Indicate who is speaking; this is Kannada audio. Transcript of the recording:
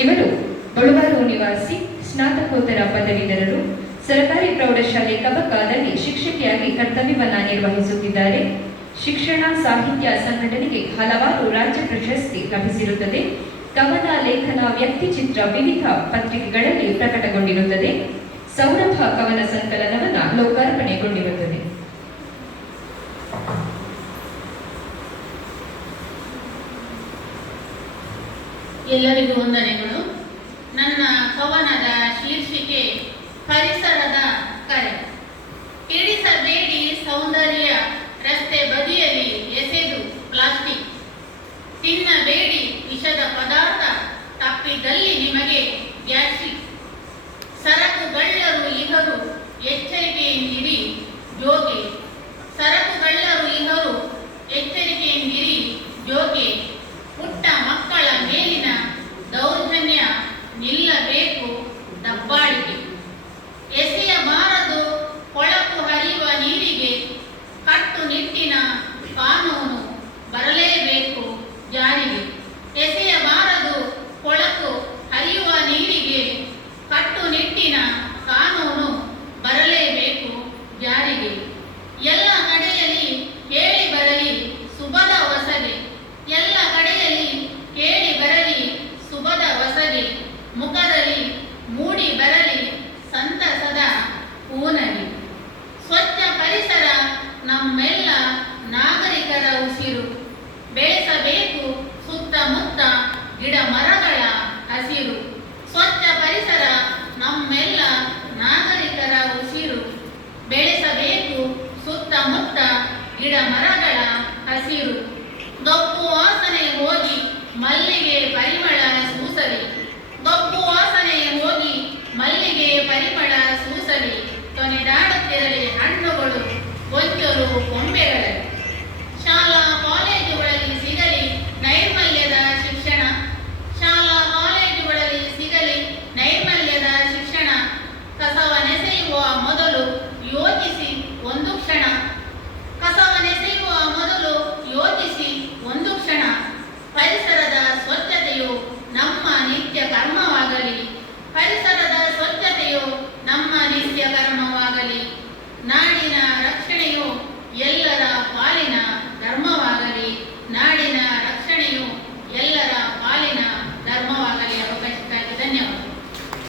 Speaker 1: ಇವರು ಬಳುವಾರು ನಿವಾಸಿ, ಸ್ನಾತಕೋತ್ತರ ಪದವೀಧರರು, ಸರ್ಕಾರಿ ಪ್ರೌಢಶಾಲೆ ಕಬಕಾದಲ್ಲಿ ಶಿಕ್ಷಕಿಯಾಗಿ ಕರ್ತವ್ಯವನ್ನು ನಿರ್ವಹಿಸುತ್ತಿದ್ದಾರೆ. ಶಿಕ್ಷಣ, ಸಾಹಿತ್ಯ ಸಂಘಟನೆಗೆ ಹಲವಾರು ರಾಜ್ಯ ಪ್ರಶಸ್ತಿ ಲಭಿಸಿರುತ್ತದೆ. ಕವನ, ಲೇಖನ, ವ್ಯಕ್ತಿಚಿತ್ರ ವಿವಿಧ ಪತ್ರಿಕೆಗಳಲ್ಲಿ ಪ್ರಕಟಗೊಂಡಿರುತ್ತದೆ. ಸೌರಭ ಕವನ ಸಂಕಲನವನ್ನು ಲೋಕಾರ್ಪಣೆಗೊಂಡಿರುತ್ತದೆ.
Speaker 2: ಎಲ್ಲರಿಗೂ ವಂದನೆಗಳು. ನನ್ನ ಕವನದ ಶೀರ್ಷಿಕೆ ಪರಿಸರದ ಕರೆ. ಇಳಿಸಬೇಡಿ ಸೌಂದರ್ಯ ರಸ್ತೆ ಬದಿಯಲ್ಲಿ ಎಸೆದು ಪ್ಲಾಸ್ಟಿಕ್. ತಿನ್ನಬೇಡಿ ವಿಷದ ಪದಾರ್ಥ ತಪ್ಪಿದಲ್ಲಿ ನಿಮಗೆ ಗ್ಯಾಸ್ಟ್ರಿಕ್. ಸರಕು ಗಳ್ಳರು ಇವರು ಎಚ್ಚರಿಕೆಯಿಂದಿರಿ ಊನಲಿ ಸ್ವಚ್ಛ ಪರಿಸರ ನಮ್ಮೆಲ್ಲ ನಾಗರಿಕರ ಉಸಿರು. ಬೆಳೆಸಬೇಕು ಸುತ್ತಮುತ್ತ ಗಿಡ ಮರಗಳ ಹಸಿರು. ಸ್ವಚ್ಛ ಪರಿಸರ ನಮ್ಮೆಲ್ಲ ನಾಗರಿಕರ ಉಸಿರು. ಬೆಳೆಸಬೇಕು ಸುತ್ತಮುತ್ತ ಗಿಡ ಮರ ಎಲ್ಲ